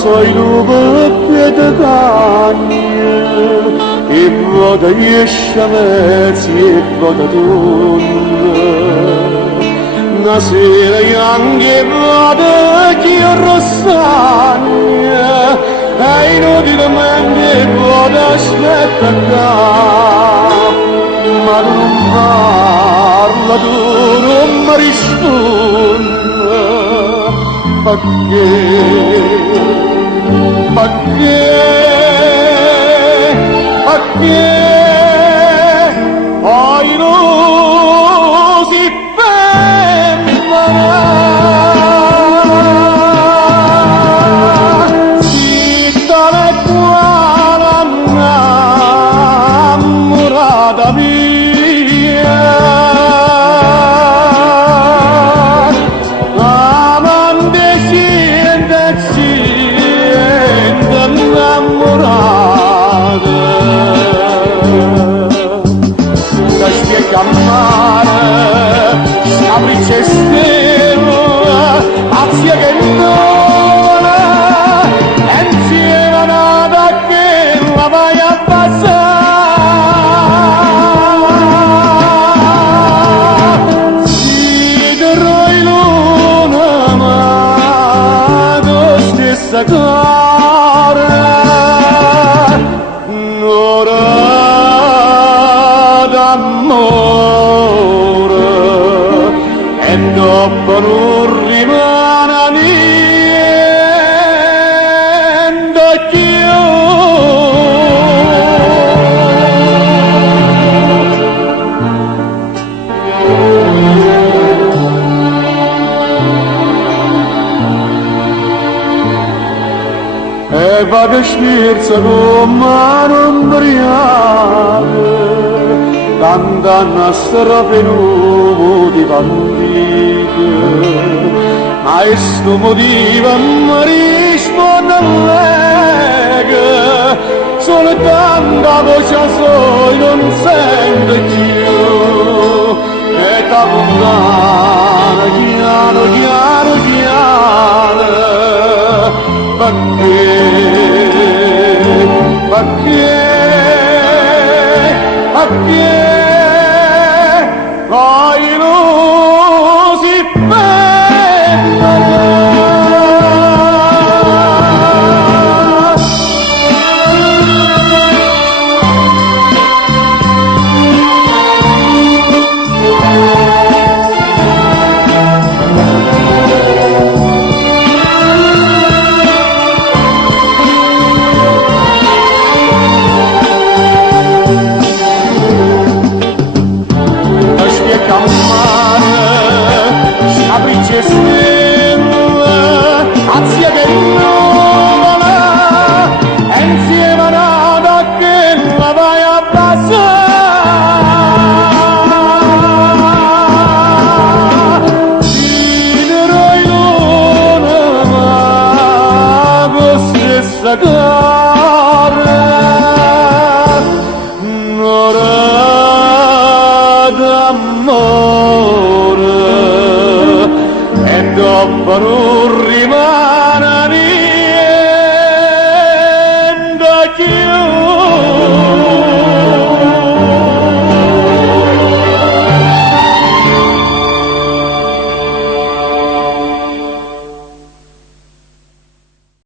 soi lupe de cagne e voda iesciamezzi e voda tunne una sera ianghe voda chi rossagna e inutilmente voda aspetta qua ma non parla tu non mi risponde perché ai rosi femmina si tale quale innamorata mia amante siente innamorata da spiegare aprice stella azia che non è insieme nata che la vai a passare sidero in luna ma tu stessa cara un'ora d'amore e dopo non rimane niente più. E vado a scherza con mano umbriaca tanta nostra venuto di pandite ma questo motivo mi risponde a lei solo tanta voce sua non sente più e da lontano chiaro chiaro chiaro perché ai rosi aprice stella azia che non è insieme nata che la vai a passare sidero in luna ma tu stessa cara un'ora d'amore dopo non rimane